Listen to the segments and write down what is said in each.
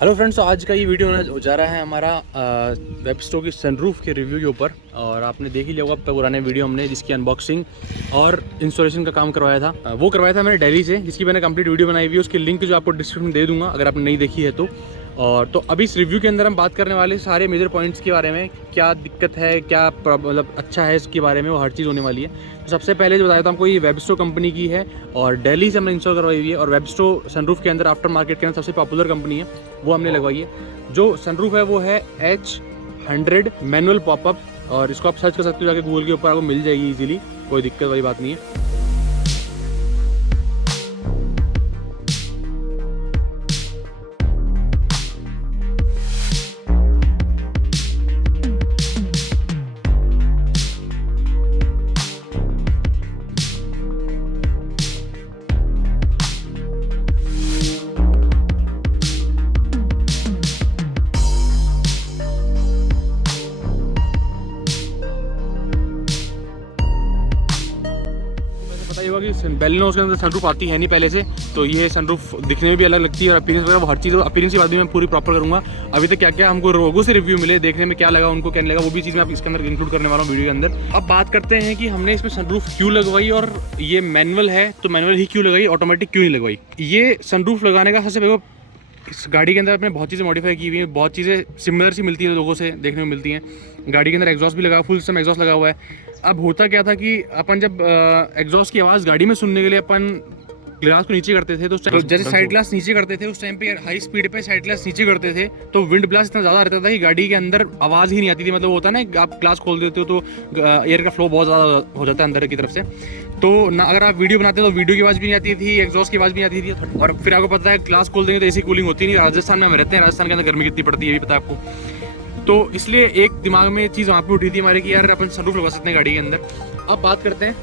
Hello friends, तो आज का ये वीडियो होने जा रहा है हमारा वेबस्टो की सनरूफ के रिव्यू के ऊपर। और आपने देख ही लिया होगा पुराने वीडियो हमने जिसकी अनबॉक्सिंग और इंस्टॉलेशन का काम करवाया था। वो करवाया था मैंने दिल्ली से, जिसकी मैंने कंप्लीट वीडियो बनाई हुई है। उसकी लिंक जो आपको डिस्क्रिप्शन में दे दूंगा अगर आपने नहीं देखी है तो। और तो अभी इस रिव्यू के अंदर हम बात करने वाले सारे मेजर पॉइंट्स के बारे में, क्या दिक्कत है, क्या मतलब अच्छा है इसके बारे में, वो हर चीज़ होने वाली है। तो सबसे पहले जो बताया था हमको, ये वेबस्टो कंपनी की है और दिल्ली से हमने इंस्टॉल करवाई हुई है। और वेबस्टो सनरूफ के अंदर आफ्टर मार्केट के अंदर सबसे पॉपुलर कंपनी है, वो हमने लगवाई है। जो सनरूफ है वो है H100 मैनुअल पॉपअप, और इसको आप सर्च कर सकते हो जाके गूगल के ऊपर, आपको मिल जाएगी इजीली, कोई दिक्कत वाली बात नहीं है। पता ही होगा कि बेलिनो के अंदर सनरूफ आती है नहीं पहले से, तो ये सनरूफ दिखने में भी अलग लगती है और अपीयरेंस वगैरह, वो हर चीज़ अपीयरेंस की बात भी मैं पूरी प्रॉपर करूँगा। अभी तक क्या क्या हमको लोगों से रिव्यू मिले, देखने में क्या लगा उनको, क्या नहीं लगा, वो भी चीज़ मैं इसके अंदर इंक्लूड करने वाला हूँ वीडियो के अंदर। अब बात करते हैं कि हमने इसमें सनरूफ क्यों लगवाई, और ये मैनुअल है तो मैनुअल ही क्यों लगाई, ऑटोमेटिक क्यों नहीं लगवाई। ये सनरूफ लगाने का सबसे पहले, इस गाड़ी के अंदर अपने बहुत चीज़ें मॉडिफाई की हुई हैं, बहुत चीज़ें सिमिलर सी मिलती हैं, लोगों से देखने में मिलती हैं। गाड़ी के अंदर एग्जॉस्ट भी लगा, फुल सिस्टम एग्जॉस्ट लगा हुआ है। अब होता क्या था कि अपन जब एग्जॉस्ट की आवाज़ गाड़ी में सुनने के लिए अपन ग्लास को नीचे करते थे, तो जैसे साइड ग्लास नीचे करते थे उस टाइम पे, हाई स्पीड पे साइड ग्लास नीचे करते थे तो विंड ब्लास्ट इतना ज़्यादा रहता था कि गाड़ी के अंदर आवाज़ ही नहीं आती थी। मतलब होता है ना, आप ग्लास खोल देते हो तो एयर का फ्लो बहुत ज़्यादा हो जाता है अंदर की तरफ से, तो ना अगर आप वीडियो बनाते हो तो वीडियो की आवाज़ भी नहीं आती थी, एग्जॉस्ट की आवाज़ भी नहीं आती थी। और फिर आपको पता है ग्लास खोल देंगे तो ऐसी कूलिंग होती नहीं। राजस्थान में हम रहते हैं, राजस्थान के अंदर गर्मी कितनी पड़ती है ये भी पता है आपको। तो इसलिए एक दिमाग में चीज़ वहाँ पे उठी थी हमारे कि यार अपन सनरूफ लगवा सकते हैं गाड़ी के अंदर। अब बात करते हैं,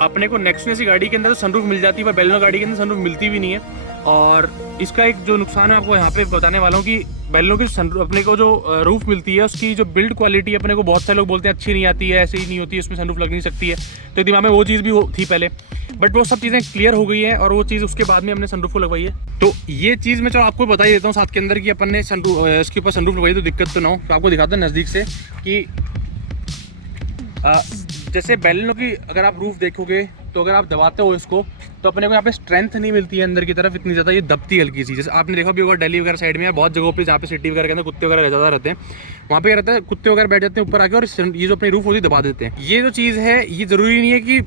अपने को नेक्स्ट जैसी गाड़ी के अंदर तो सनरूफ मिल जाती है, पर बेलिनो गाड़ी के अंदर सनरूफ मिलती भी नहीं है। और इसका एक जो नुकसान है आपको यहाँ पे बताने वाला हूँ कि बेलिनो की सनरूफ अपने को जो रूफ मिलती है, उसकी जो बिल्ड क्वालिटी अपने को बहुत सारे लोग बोलते हैं अच्छी नहीं आती है, ऐसे ही नहीं होती है, उसमें सनरूफ लग नहीं सकती है। तो दिमाग में वो चीज़ भी थी पहले, बट वो सब चीज़ें क्लियर हो गई है और वो चीज़ उसके बाद में हमने सनरूफ को लगवाई है। तो ये चीज़ मैं चलो आपको बता ही देता हूँ साथ के अंदर कि अपन ने सनरूफ इसके ऊपर सनरूफ लगवाई तो दिक्कत तो ना हो। तो आपको दिखाता हूँ नज़दीक से कि जैसे बेलिनो की अगर आप रूफ देखोगे तो अगर आप दबाते हो इसको तो अपने को यहाँ पे स्ट्रेंथ नहीं मिलती है अंदर की तरफ इतनी ज़्यादा, ये दबती हल्की सी। जैसे आपने देखा भी होगा दिल्ली वगैरह साइड में, बहुत जगहों पे जहाँ पे सिटी वगैरह के अंदर कुत्ते वगैरह ज़्यादा रहते हैं, वहाँ पे क्या रहता है, कुत्ते वगैरह बैठ जाते हैं ऊपर आके और ये जो अपनी रूफ होती है दबा देते हैं। ये जो चीज़ है, ये ज़रूरी नहीं है कि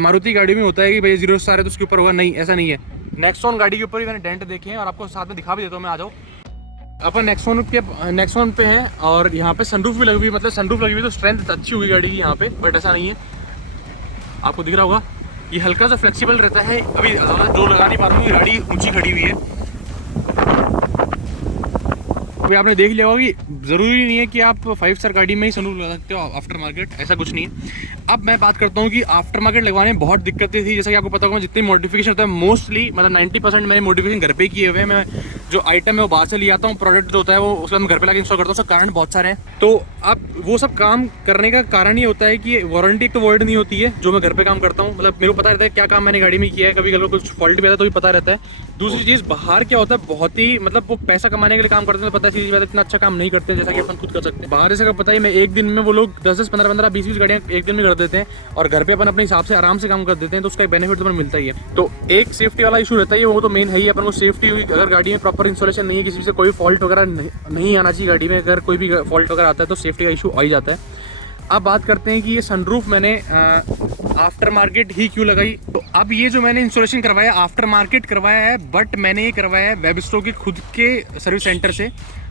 मारुति गाड़ी में होता है कि भाई 0 स्टार है तो उसके ऊपर होगा, नहीं, ऐसा नहीं है। नेक्सॉन गाड़ी के ऊपर भी मैंने डेंट देखे हैं और आपको साथ में दिखा भी देता हूँ मैं, आ जाओ। अपन नेक्सॉन पे है और यहाँ पे सनरूफ भी लगी हुई है, मतलब सनरूफ लगी हुई तो स्ट्रेंथ अच्छी हुई गाड़ी की यहाँ पे, बट ऐसा नहीं है। आपको दिख रहा होगा ये हल्का सा फ्लेक्सिबल रहता है, अभी ज़्यादा जोर लगा नहीं पाता हूँ, गाड़ी ऊंची खड़ी हुई है। अभी आपने देख लिया होगा कि ज़रूरी नहीं है कि आप 5 स्टार गाड़ी में ही सनरूफ लगा सकते हो आफ्टर मार्केट, ऐसा कुछ नहीं है। अब मैं बात करता हूँ कि आफ्टर मार्केट लगवाने में बहुत दिक्कतें थी। जैसा कि आपको पता होगा जितनी मॉडिफिकेशन होता है, मोस्टली मतलब 90% मैंने मॉडिफिकेशन घर पे किए हुए हैं। मैं जो आइटम है वो बाहर से ले आता हूँ, प्रोडक्ट जो होता है वो उसके बाद मैं घर पे लाके इंस्टॉल करता हूँ। उसका कारण बहुत सारे हैं। तो अब वो सब काम करने का कारण ये होता है कि वारंटी तो वॉइड नहीं होती है जो मैं घर पे काम करता हूँ, मतलब मेरे को पता रहता है क्या काम मैंने गाड़ी में किया है, कभी कभी कुछ फॉल्ट भी आता है तो भी पता रहता है। दूसरी चीज़, बाहर क्या होता है, बहुत ही मतलब वो पैसा कमाने के लिए काम करते हैं, तो पता है सीधी बात है, इतना अच्छा काम नहीं करते हैं जैसा कि अपन खुद कर सकते हैं। बाहर जैसे का पता है, मैं एक दिन में वो लोग 10-10, 15-15, 20-20 गाड़ियाँ एक दिन में कर देते हैं और घर पे अपन अपने हिसाब से आराम से काम कर देते हैं, तो उसका बेनिफिट तो मिलता ही है। तो एक सेफ्टी वाला इशू रहता है, वो तो मेन है ही। अपन को सेफ्टी, अगर गाड़ी में प्रॉपर इंस्टॉलेशन नहीं है, किसी से कोई फॉल्ट वगैरह नहीं आना चाहिए गाड़ी में, अगर कोई भी फॉल्ट वगैरह आता है तो सेफ्टी का इशू आ ही जाता है। अब बात करते हैं कि ये सनरूफ मैंने आफ्टर मार्केट ही क्यों लगाई। तो अब ये जो मैंने इंस्टॉलेशन करवाया आफ्टर मार्केट करवाया है, बट मैंने ये करवाया है वेबस्टो के खुद के सर्विस सेंटर से।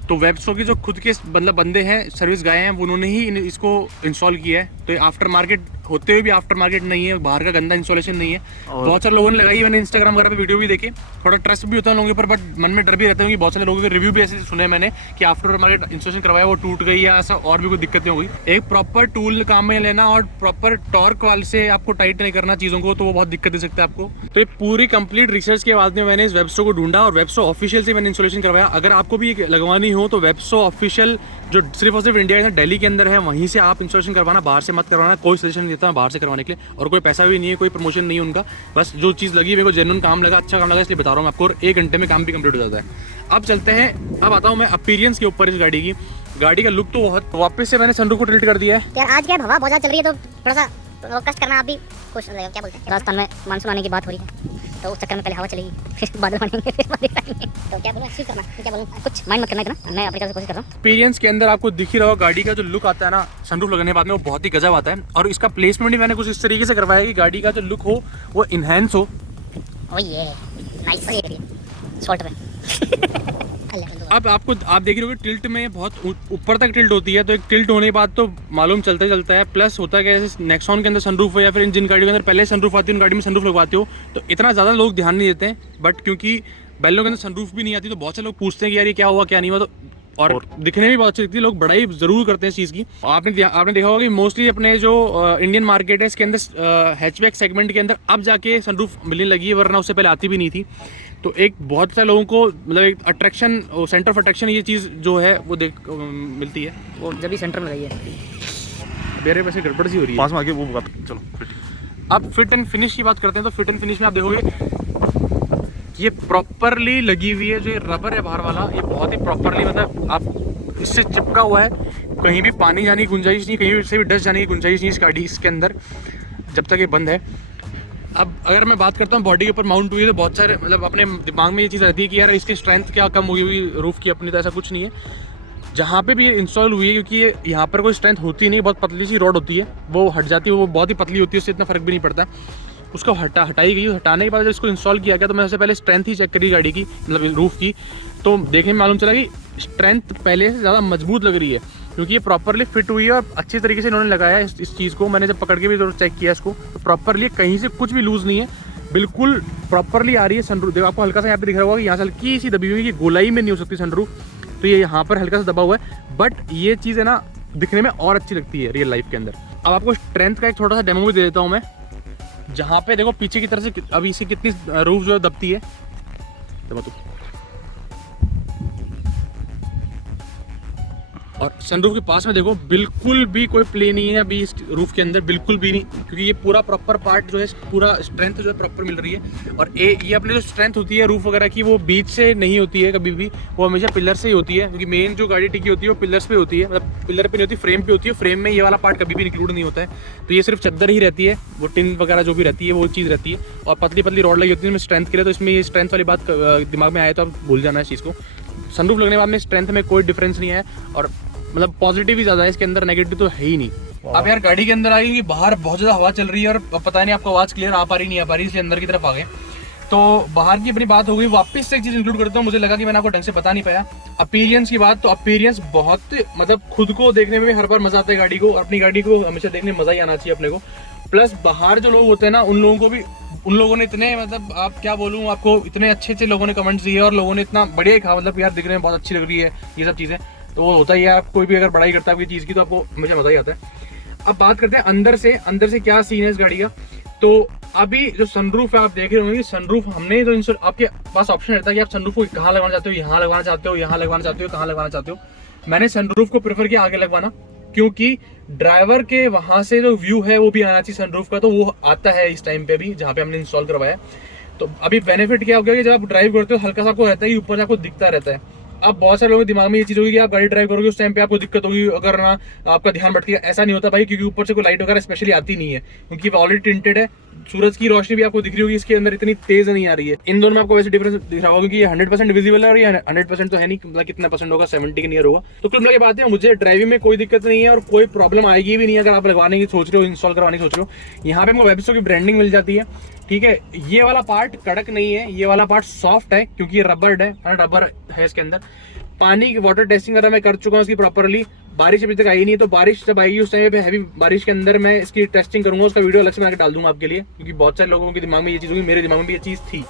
तो वेबस्टो के जो खुद के मतलब बंदे हैं, सर्विस गाय हैं, उन्होंने ही इसको इंस्टॉल किया है। तो आफ्टर मार्केट होते हुए भी आफ्टर मार्केट नहीं है, बाहर का गंदा इंस्टॉलेशन नहीं है। बहुत सारे लोगों ने लगाई, मैंने इंस्टाग्राम वगैरह पे वीडियो भी देखे, थोड़ा ट्रस्ट भी होता है लोगों के ऊपर, बट मन में डर भी रहता है कि बहुत सारे लोगों के रिव्यू भी ऐसे सुने मैंने कि आफ्टर मार्केट इंस्टॉलेशन करवाया वो टूट गई या ऐसा और भी कोई दिक्कतें हो गई। एक प्रॉपर टूल काम में लेना और प्रॉपर टॉर्क वाले से आपको टाइट नहीं करना चीज़ों को, तो वो बहुत दिक्कत दे सकता है आपको। तो ये पूरी कंप्लीट रिसर्च के बाद में मैंने इस वेबस्टो को ढूंढा और वेबस्टो ऑफिशियल से मैंने इंस्टॉलेशन करवाया। अगर आपको भी लगवानी हो तो वेबसो ऑफिशियल जो सिर्फ और सिर्फ इंडिया के दिल्ली के अंदर है, वहीं से आप इंस्टॉलेशन करवाना, बाहर से मत करवाना। कोई सजेशन नहीं देता बाहर से करवाने के लिए, और कोई पैसा भी नहीं है, कोई प्रमोशन नहीं है उनका। बस जो चीज़ लगी मेरे को जेन्युइन काम लगा, अच्छा काम लगा, इसलिए बता रहा हूँ मैं आपको। और 1 घंटे में काम भी कंप्लीट हो जाता है। अब चलते हैं, अब आता हूँ मैं अपीरियंस के ऊपर इस गाड़ी की। गाड़ी का लुक तो बहुत, वापस से मैंने सनरूफ को टिल्ट कर दिया है यार। आज क्या हवा बहुत ज़्यादा चल रही है, तो थोड़ा सा कष्ट करना आप भी खुश रहेगा। क्या बोलते हैं, राजस्थान में मानसून आने की बात हो रही है, तो उस चक्कर में पहले हवा चलेगी, फिर बादल बनेंगे, फिर बारिश आएंगे। तो क्या बोलूं, अच्छी करना, क्या बोलूं, कुछ माइंड मत करना इतना, मैं अपनी तरफ से कोशिश कर रहा हूं। एक्सपीरियंस के अंदर आपको दिख ही रहा होगा गाड़ी का जो लुक आता है ना सनरूफ लगने के बाद में, वो बहुत ही गजब आता है। और इसका प्लेसमेंट भी मैंने कुछ इस तरीके से करवाया कि गाड़ी का जो लुक हो वो इनहेंस हो। ओ ये नाइस है, शॉर्ट में अब आपको, आप देख रहे हो कि टिल्ट में बहुत ऊपर तक टिल्ट होती है, तो एक टिल्ट होने के बाद तो मालूम चलता है। प्लस होता है कि जैसे नेक्सॉन के अंदर सनरूफ हो, या फिर जिन गाड़ियों के अंदर पहले सनरूफ आती है उन गाड़ी में सनरूफ लगवाते हो, तो इतना ज़्यादा लोग ध्यान नहीं देते हैं। बट क्योंकि बैलों के अंदर सनरूफ भी नहीं आती, तो बहुत से लोग पूछते हैं कि यार ये क्या हुआ क्या नहीं हुआ। तो और दिखने में बहुत अच्छी दिखती है, लोग बड़ाई जरूर करते हैं इस चीज़ की। आपने देखा होगा कि मोस्टली अपने जो इंडियन मार्केट है इसके अंदर हैचबैक सेगमेंट के अंदर अब जाके सनरूफ मिलने लगी है, वरना उससे पहले आती भी नहीं थी। तो एक बहुत सारे लोगों को मतलब एक अट्रैक्शन, सेंटर ऑफ अट्रैक्शन ये चीज़ जो है वो मिलती है, वो जब भी सेंटर में रही है। मेरे वैसे गड़बड़ सी हो रही है, पास में आके वो बात चलो। अब फिट एंड फिनिश की बात करते हैं, तो फिट एंड फिनिश में आप देखोगे ये प्रॉपरली लगी हुई है। जो ये रबर है बाहर वाला, ये बहुत ही प्रॉपरली, मतलब आप इससे चिपका हुआ है, कहीं भी पानी जाने की गुंजाइश नहीं, कहीं से भी डस्ट जाने की गुंजाइश नहीं इस गाड़ी इसके अंदर, जब तक ये बंद है। अब अगर मैं बात करता हूँ बॉडी के ऊपर माउंट हुई है, तो बहुत सारे मतलब अपने दिमाग में ये चीज़ रहती है कि यार इसकी स्ट्रेंथ क्या कम हुई हुई रूफ की अपनी, तो ऐसा कुछ नहीं है। जहाँ पे भी ये इंस्टॉल हुई है, क्योंकि ये यहाँ पर कोई स्ट्रेंथ होती नहीं, बहुत पतली सी रॉड होती है, वो हट जाती है, वो बहुत ही पतली होती है, उससे इतना फर्क भी नहीं पड़ता। उसको हटाई गई, हटाने के बाद जब इसको इंस्टॉल किया गया, तो मैं सबसे पहले स्ट्रेंथ ही चेक करी गाड़ी की, मतलब रूफ की। तो देखने में मालूम चला कि स्ट्रेंथ पहले से ज़्यादा मजबूत लग रही है, क्योंकि ये प्रॉपरली फिट हुई है और अच्छी तरीके से इन्होंने लगाया है इस चीज़ को। मैंने जब पकड़ के भी तो चेक किया इसको, तो प्रॉपरली कहीं से कुछ भी लूज़ नहीं है, बिल्कुल प्रॉपरली आ रही है सनरूफ। देखो आपको हल्का सा यहाँ पे दिख रहा होगा कि यहाँ से हल्की सी दबी हुई है, गोलाई में नहीं हो सकती सनरूफ, तो ये यहाँ पर हल्का सा दबा हुआ है। बट ये चीज़ है ना, दिखने में और अच्छी लगती है रियल लाइफ के अंदर। अब आपको स्ट्रेंथ का एक छोटा सा डेमो भी दे देता हूँ मैं, जहाँ पे देखो पीछे की तरफ से अभी इसी कितनी रूफ जो है दबती है, तो और सनरूफ के पास में देखो बिल्कुल भी कोई प्ले नहीं है अभी इस रूफ के अंदर, बिल्कुल भी नहीं, क्योंकि ये पूरा प्रॉपर पार्ट जो है, पूरा स्ट्रेंथ जो है प्रॉपर मिल रही है। और ये अपनी जो स्ट्रेंथ होती है रूफ वगैरह की, वो बीच से नहीं होती है कभी भी, वो हमेशा पिलर से ही होती है, क्योंकि मेन जो गाड़ी टिकी होती है वो पिलर्स पे होती है, मतलब पिलर पे नहीं होती, फ्रेम पे होती है। फ्रेम में ये वाला पार्ट कभी भी इंक्लूड नहीं होता है, तो ये सिर्फ चद्दर ही रहती है, वो टिन वगैरह जो भी रहती है वो चीज़ रहती है, और पतली पतली रॉड लगी होती है स्ट्रेंथ के लिए। तो इसमें ये स्ट्रेंथ वाली बात दिमाग में आए तो आप भूल जाना इस चीज़ को। सनरूफ लगने के बाद में स्ट्रेंथ में कोई डिफरेंस नहीं है, और मतलब पॉजिटिव ही ज़्यादा है इसके अंदर, नेगेटिव तो है ही नहीं। अब यार गाड़ी के अंदर आई कि बाहर बहुत ज़्यादा हवा चल रही है, और पता नहीं आपको आवाज़ क्लियर आ पा रही नहीं आ पा रही, इसलिए अंदर की तरफ आ गए। तो बाहर की अपनी बात हो गई, वापस से एक चीज़ इंक्लूड करता हूँ, मुझे लगा कि मैंने आपको ढंग से बता नहीं पाया। अपीरियंस की बात, तो अपीरियंस बहुत, मतलब खुद को देखने में हर बार मजा आता है गाड़ी को, अपनी गाड़ी को हमेशा देखने में मजा ही आना चाहिए अपने को। प्लस बाहर जो लोग होते हैं ना, उन लोगों को भी, उन लोगों ने इतने, मतलब आप क्या बोलूँ आपको, इतने अच्छे अच्छे लोगों ने कमेंट्स दिए, और लोगों ने इतना बढ़िया कहा, मतलब यार दिखने में बहुत अच्छी लग रही है ये सब चीज़ें। तो वो होता ही है, आप कोई भी अगर बड़ाई करता है कोई चीज़ की, तो आपको हमेशा मज़ा ही आता है। अब बात करते हैं अंदर से क्या सीन है इस गाड़ी का। तो अभी जो सनरूफ है, आप देख रहे होंगे कि सनरूफ हमने जो आपके पास ऑप्शन रहता है कि आप सनरूफ को कहाँ लगवाना चाहते हो, यहाँ लगवाना चाहते हो, यहाँ लगवाना चाहते हो, कहाँ लगवाना चाहते हो। मैंने सनरूफ को प्रेफर किया आगे लगवाना, क्योंकि ड्राइवर के वहाँ से जो व्यू है वो भी आना चाहिए सनरूफ का, तो वो आता है इस टाइम पे भी जहाँ पे हमने इंस्टॉल करवाया। तो अभी बेनिफिट क्या हो गया कि जब आप ड्राइव करते हो हल्का सा आपको रहता है कि ऊपर से आपको दिखता रहता है। अब बहुत सारे लोगों के दिमाग में ये चीज़ होगी कि आप गाड़ी ड्राइव करोगे उस टाइम पे आपको दिक्कत होगी, अगर ना आपका ध्यान भटकेगा। ऐसा नहीं होता भाई, क्योंकि ऊपर से कोई लाइट वगैरह स्पेशली आती नहीं है, क्योंकि ऑलरेडी टिंटेड है। सूरज की रोशनी भी आपको दिख रही होगी इसके अंदर, इतनी तेज नहीं आ रही है। इन दोनों में आपको वैसे डिफरेंस दिख रहा होगा, क्योंकि ये 100% विजिबल है और ये 100% तो है नहीं, मतलब कितना परसेंट होगा, 70 के नियर होगा। तो कुल मिला के बात है, मुझे ड्राइविंग में कोई दिक्कत नहीं है और कोई प्रॉब्लम आएगी भी नहीं अगर आप लगवाने की सोच रहे हो, इंस्टॉल करवाने की सोच रहे हो। यहाँ पे हमको वेबसो की ब्रांडिंग मिल जाती है, ठीक है। ये वाला पार्ट कड़क नहीं है, ये वाला पार्ट सॉफ्ट है, क्योंकि ये रबर्ड है, रबर है इसके अंदर। पानी की वाटर टेस्टिंग वगैरह मैं कर चुका हूँ इसकी प्रॉपरली। बारिश अभी तक आई नहीं, तो बारिश जब आएगी उस टाइम पे, हैवी बारिश के अंदर मैं इसकी टेस्टिंग करूंगा, उसका वीडियो अलग से बना के डाल दूंगा आपके लिए, क्योंकि बहुत सारे लोगों के दिमाग में ये चीज़ होगी, मेरे दिमाग में भी ये चीज़ थी।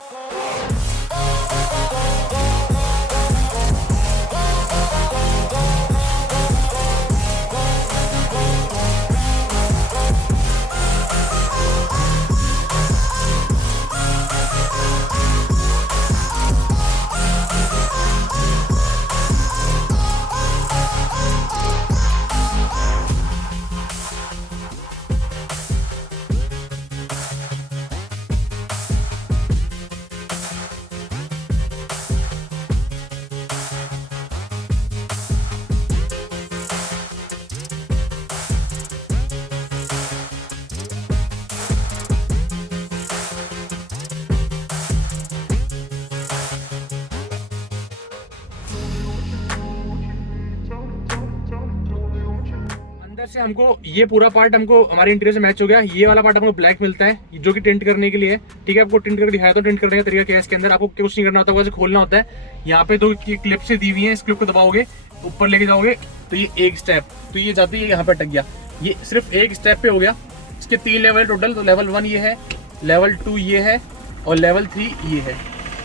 से हमको ये पूरा पार्ट हमको हमारे इंटीरियर से मैच हो गया। ये वाला पार्ट हमको ब्लैक मिलता है जो कि टिंट करने के लिए है। ठीक है, आपको टिंट करके दिखाया तो टिंट करने का तरीका क्या है। इसके अंदर आपको कुछ नहीं करना होता, वैसे खोलना होता है। यहाँ पे 2 क्लिप से दी हुई है, इस क्लिप को दबाओगे ऊपर लेके जाओगे तो ये एक स्टेप, तो ये जाती है यहाँ पे अटक गया। ये सिर्फ एक स्टेप पे हो गया। इसके 3 लेवल टोटल, तो लेवल 1 ये है, लेवल 2 ये है और लेवल 3 ये है।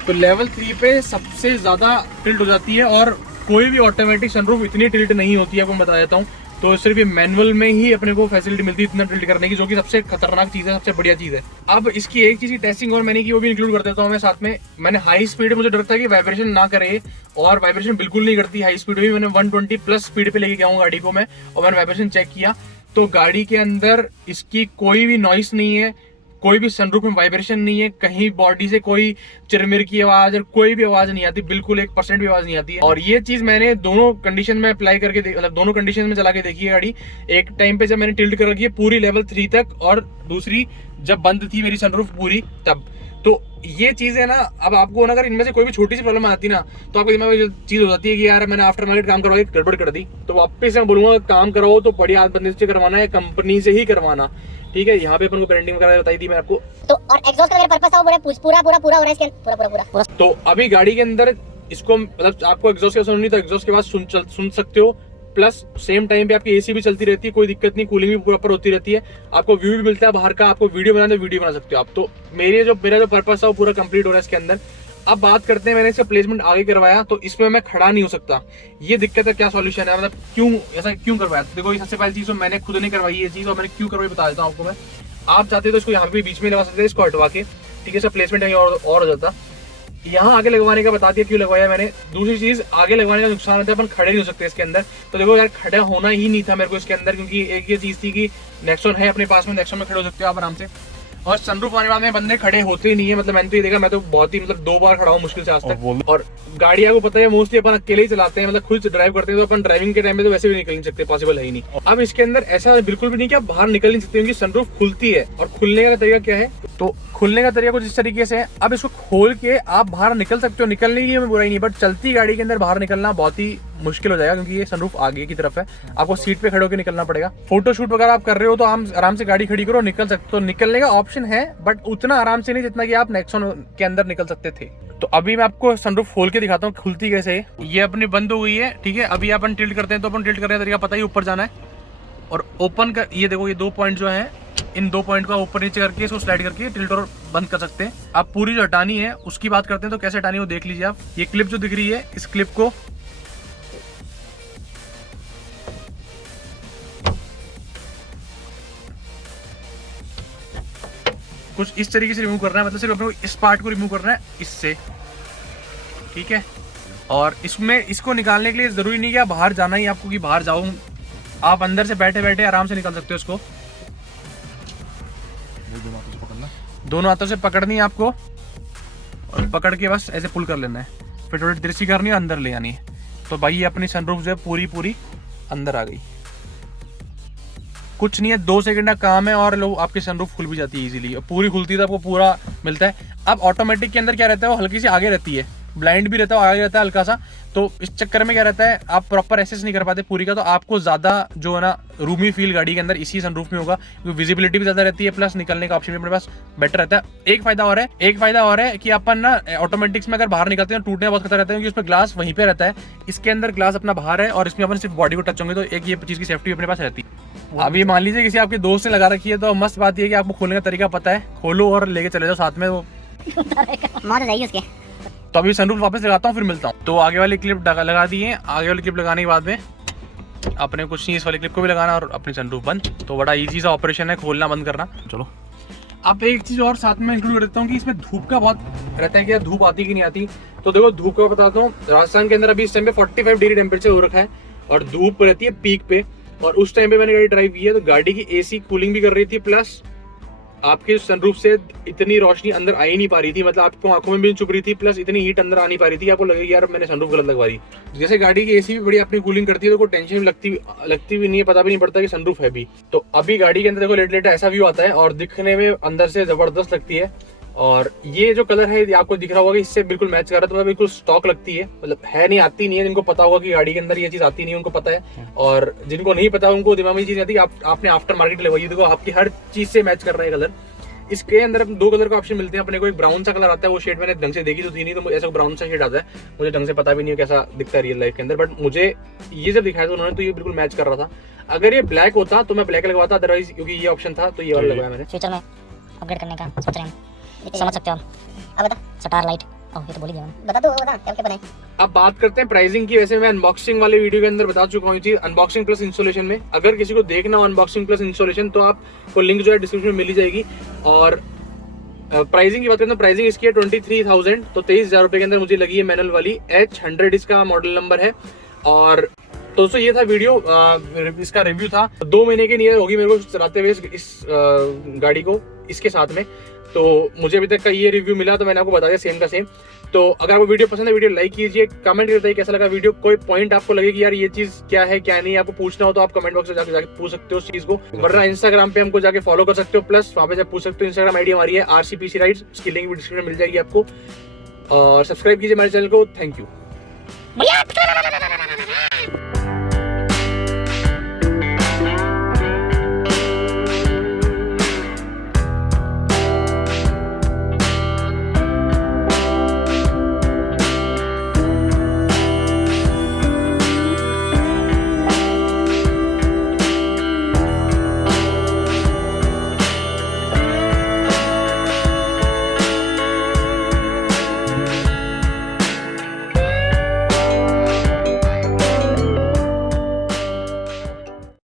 तो लेवल 3 पे सबसे ज़्यादा टिल्ट हो जाती है और कोई भी ऑटोमेटिक सनरूफ इतनी टिल्ट नहीं होती है, आपको मैं बता देता हूँ। तो सिर्फ ये मैनुअल में ही अपने को फैसिलिटी मिलती है इतना टिल्ट करने की, जो कि सबसे खतरनाक चीज़ है, सबसे बढ़िया चीज़ है। अब इसकी एक चीज़ की टेस्टिंग और मैंने की, वो भी इंक्लूड कर देता हूँ मैं साथ में। मैंने हाई स्पीड, मुझे डर था कि वाइब्रेशन ना करे, और वाइब्रेशन बिल्कुल नहीं करती हाई स्पीड में। मैंने 120 प्लस स्पीड पे लेके गया हूँ गाड़ी को मैं, और मैंने वाइब्रेशन चेक किया तो गाड़ी के अंदर इसकी कोई भी नॉइस नहीं है, कोई भी सनरूफ में वाइब्रेशन नहीं है, कहीं बॉडी से कोई चिरमिर की आवाज और कोई भी आवाज नहीं आती, बिल्कुल 1% भी आवाज नहीं आती है। और ये चीज मैंने दोनों कंडीशन में अप्लाई करके मतलब दोनों कंडीशन में चला के देखी है गाड़ी। एक टाइम पे जब मैंने टिल्ट कर रखी है पूरी लेवल 3 तक, और दूसरी जब बंद थी मेरी सनरूफ पूरी तब। तो ये चीज है ना, अब आपको ना अगर इनमें से कोई भी छोटी सी प्रॉब्लम आती ना, तो आपको दिमाग में चीज हो जाती है कि यार मैंने आफ्टर मार्केट काम करवा के गड़बड़ कर दी। तो वापस मैं बोलूंगा काम कराओ तो बढ़िया बंदे से करवाना है, कंपनी से ही करवाना। ठीक है, यहाँ पे अपन को ब्रांडिंग वगैरह बताई थी मैं आपको। तो और एग्जॉस्ट का पर्पस था वो पूरा पूरा पूरा हो रहा है इसके पूरा। तो अभी गाड़ी के अंदर इसको मतलब आपको एग्जॉस्ट के सुननी तो एग्जॉस्ट के बाद सुन सकते हो। प्लस सेम टाइम पे आपकी एसी भी चलती रहती है, कोई दिक्कत नहीं, कूलिंग भी प्रॉपर होती रहती है। आपको व्यू भी मिलता है बाहर का, आपको वीडियो बनाना है वीडियो बना सकते हो आप। तो मेरा जो पर्पस है वो पूरा कंप्लीट हो रहा है इसके अंदर। अब बात करते हैं, मैंने इसका प्लेसमेंट आगे करवाया तो इसमें मैं खड़ा नहीं हो सकता। ये दिक्कत है, क्या सॉल्यूशन है, मतलब क्यों ऐसा क्यों करवाया। तो देखो, सबसे पहली चीज तो मैंने खुद नहीं करवाई ये चीज, और मैंने क्यों करवाई बता देता हूँ आपको मैं। आप चाहते तो इसको यहाँ पे बीच में लगा सकते हैं, इसको हटवा के। ठीक है, इसका प्लेसमेंट कहीं और हो जाता। यहाँ आगे लगवाने का बता दिया क्यों लगवाया मैंने। दूसरी चीज, आगे लगवाने का नुकसान होता है, अपन खड़े नहीं हो सकते इसके अंदर। तो देखो यार, खड़ा होना ही नहीं था मेरे को इसके अंदर, क्योंकि एक ये चीज थी कि नेक्सॉन है अपने पास में, नेक्सॉन में खड़े हो सकते हो आप आराम से। और सनरूफ आने वाले बंदे खड़े होते ही नहीं है, मतलब मैंने तो ये देखा, मैं तो बहुत ही मतलब 2 बार खड़ा हूँ मुश्किल से आज तक। और गाड़ियां को पता है मोस्टली अपन अकेले ही चलाते हैं, मतलब खुद ड्राइव करते हैं, तो अपन ड्राइविंग के टाइम में तो वैसे भी निकल नहीं सकते, पॉसिबल है ही नहीं। अब इसके अंदर ऐसा बिल्कुल भी नहीं कि आप बाहर निकल नहीं सकते, क्योंकि सनरूफ खुलती है। और खुलने का तरीका क्या है, तो खुलने का तरीका कुछ इस तरीके से है। अब इसको खोल के आप बाहर निकल सकते हो, निकलने की में बुराई नहीं, बट चलती गाड़ी के अंदर बाहर निकलना बहुत ही मुश्किल हो जाएगा, क्योंकि ये सनरूफ आगे की तरफ है, आपको सीट पे खड़े होकर निकलना पड़ेगा। फोटोशूट वगैरह आप कर रहे हो तो आराम से गाड़ी खड़ी करो, निकल सकते हो। निकलने का ऑप्शन है, बट उतना आराम से नहीं जितना कि आप नेक्सॉन के अंदर निकल सकते थे। तो अभी मैं आपको सनरूफ खोल के दिखाता हूँ खुलती कैसे है। ये अपनी बंद हो गई है। ठीक है, अभी अपन टिल्ट करते हैं, तो अपन टिल्ट करने का तरीका पता ही, ऊपर जाना है और ओपन कर। ये देखो, ये 2 पॉइंट जो है, इन 2 पॉइंट को ऊपर नीचे करके इसको स्लाइड करके टिल्ट और बंद कर सकते हैं। आप पूरी जो हटानी है उसकी बात करते हैं, तो कैसे हटानी है वो देख लीजिए आप। ये क्लिप जो दिख रही है, इस क्लिप को कुछ इस तरीके से रिमूव करना है, मतलब सिर्फ अपने को इस पार्ट को रिमूव करना है इससे। ठीक है, और इसमें इसको निकालने के लिए जरूरी नहीं कि आप बाहर जाना ही आपको, कि बाहर जाओ, आप अंदर से बैठे बैठे आराम से निकाल सकते हो इसको। दोनों हाथों से पकड़नी है आपको, और पकड़ के बस ऐसे पुल कर लेना है, फिर थोड़ी दृष्टि करनी है, अंदर ले आनी है। तो भाई ये अपनी सनरूफ जो है पूरी अंदर आ गई। कुछ नहीं है, 2 सेकंड का काम है और लो आपकी सनरूफ खुल भी जाती है इजीली। पूरी खुलती है तो आपको पूरा मिलता है। अब ऑटोमेटिक के अंदर क्या रहता है, वो हल्की सी आगे रहती है, ब्लाइंड भी रहता है, आगे रहता है हल्का सा। तो इस चक्कर में क्या रहता है, आप प्रॉपर एसेस नहीं कर पाते पूरी का, तो आपको ज्यादा जो है ना रूमी फील गाड़ी के अंदर इसी सनरूफ में होगा, क्योंकि विजिबिलिटी भी ज्यादा रहती है, प्लस निकलने का ऑप्शन भी अपने पास बेटर रहता है। एक फायदा और है कि अपन ना ऑटोमेटिक्स में अगर बाहर निकलते हैं टूटने का बहुत खतरा रहता है, क्योंकि उसमें ग्लास वहीं पे रहता है। इसके अंदर ग्लास अपना बाहर है और इसमें अपन सिर्फ बॉडी को टच होंगे, तो एक ये चीज की सेफ्टी अपने पास रहती है। अब ये मान लीजिए किसी आपके दोस्त ने लगा रखी है, तो मस्त बात ये है कि आपको खोलने का तरीका पता है, खोलो और लेके चले जाओ साथ में, वो मौत जाएगी उसके। तो अभी सनरूफ वापस लगाता हूँ, फिर मिलता हूँ। तो आगे वाली क्लिप लगा दी है, आगे वाली क्लिप लगाने के बाद में अपने कुछ नहीं, इस वाली क्लिप को भी लगाना और अपनी सनरूफ बंद। तो बड़ा इजी सा ऑपरेशन है, खोलना बंद करना। चलो, अब एक चीज और साथ में इंक्लूड करता हूँ कि इसमें धूप का बहुत रहता है कि धूप आती कि नहीं आती। तो देखो, धूप का बताता हूँ, राजस्थान के अंदर अभी इस टाइम पे 45 डिग्री टेम्परेचर हो रखा है और धूप रहती है पीक पे। और उस टाइम पे मैंने गाड़ी ड्राइव की है, तो गाड़ी की एसी कूलिंग भी कर रही थी, प्लस आपके सनरूफ से इतनी रोशनी अंदर आ ही नहीं पा रही थी, मतलब आपको आंखों में भी चुभ रही थी, प्लस इतनी हीट अंदर आ नहीं पा रही थी, आपको लगेगा यार मैंने सनरूफ गलत लगवा दी। जैसे गाड़ी की एसी भी बड़ी अपनी कूलिंग करती है, तो कोई टेंशन लगती भी नहीं है, पता भी नहीं पड़ता कि सनरूफ है भी। तो अभी गाड़ी के अंदर देखो लेट ऐसा व्यू आता है और दिखने में अंदर से जबरदस्त लगती है। और ये जो कलर है आपको दिख रहा होगा कि इससे बिल्कुल मैच कर रहा है, तो मतलब बिल्कुल स्टॉक लगती है, मतलब है नहीं, आती नहीं है। जिनको पता होगा कि गाड़ी के अंदर ये चीज आती नहीं है उनको पता है, और जिनको नहीं पता उनको दिमाग में ये चीज आती है आपने आफ्टर मार्केट लगवाई, देखो आपकी हर चीज से मैच कर रहा है कलर। इसके अंदर दो कलर का ऑप्शन मिलते हैं अपने को, एक ब्राउन सा कलर आता है, वो शेड मैंने ढंग से देखी तो थी नहीं, तो ऐसा ब्राउन सा शेड आता है, मुझे ढंग से पता भी नहीं है कैसा दिखता है रियल लाइफ के अंदर, बट मुझे ये जब दिखाया था उन्होंने तो ये बिल्कुल मैच कर रहा था। अगर ये ब्लैक होता तो मैं ब्लैक लगवाता, अदरवाइज क्योंकि ये ऑप्शन था तो ये वाला लगवाया मैंने। फ्यूचर में अपग्रेड करने का सोच रहे हैं, समझ सकते हो आप। अब बता स्टार लाइट, ओह ये तो बोल ही दिया मैंने, बता दो, बता क्या क्या बनाए। अब बात करते हैं प्राइसिंग की। वैसे मैं अनबॉक्सिंग वाले वीडियो के अंदर बता चुका हूँ ये चीज, अनबॉक्सिंग प्लस इंस्टॉलेशन में। अगर किसी को देखना हो अनबॉक्सिंग प्लस इंस्टॉलेशन तो आपको लिंक जो है डिस्क्रिप्शन में मिल ही जाएगी। और प्राइसिंग की बात करते हैं, प्राइसिंग इसकी है 23,000, तो 23,000 रुपए के अंदर मुझे लगी है मैनुअल वाली। H100 इसका मॉडल नंबर है। और दोस्तों ये था वीडियो, इसका रिव्यू था। 2 महीने के नियर होगी मेरे को चलाते हुए इस गाड़ी को इसके साथ में, तो मुझे अभी तक का ये रिव्यू मिला तो मैंने आपको बता दिया सेम का सेम। तो अगर आपको वीडियो पसंद है वीडियो लाइक कीजिए, कमेंट करते कैसा लगा वीडियो, कोई पॉइंट आपको लगे कि यार ये चीज क्या है क्या नहीं, आपको पूछना हो तो आप कमेंट बॉक्स में जाके पूछ सकते हो उस चीज को, वरना इंस्टाग्राम पे हमको जाके फॉलो कर सकते हो, प्लस वहाँ पे जब पूछ सकते हो। इंस्टाग्राम आईडी हमारी है RCPC राइड्स, उसकी लिंक भी डिस्क्रिप्शन में मिल जाएगी आपको। और सब्सक्राइब कीजिए हमारे चैनल को। Thank you.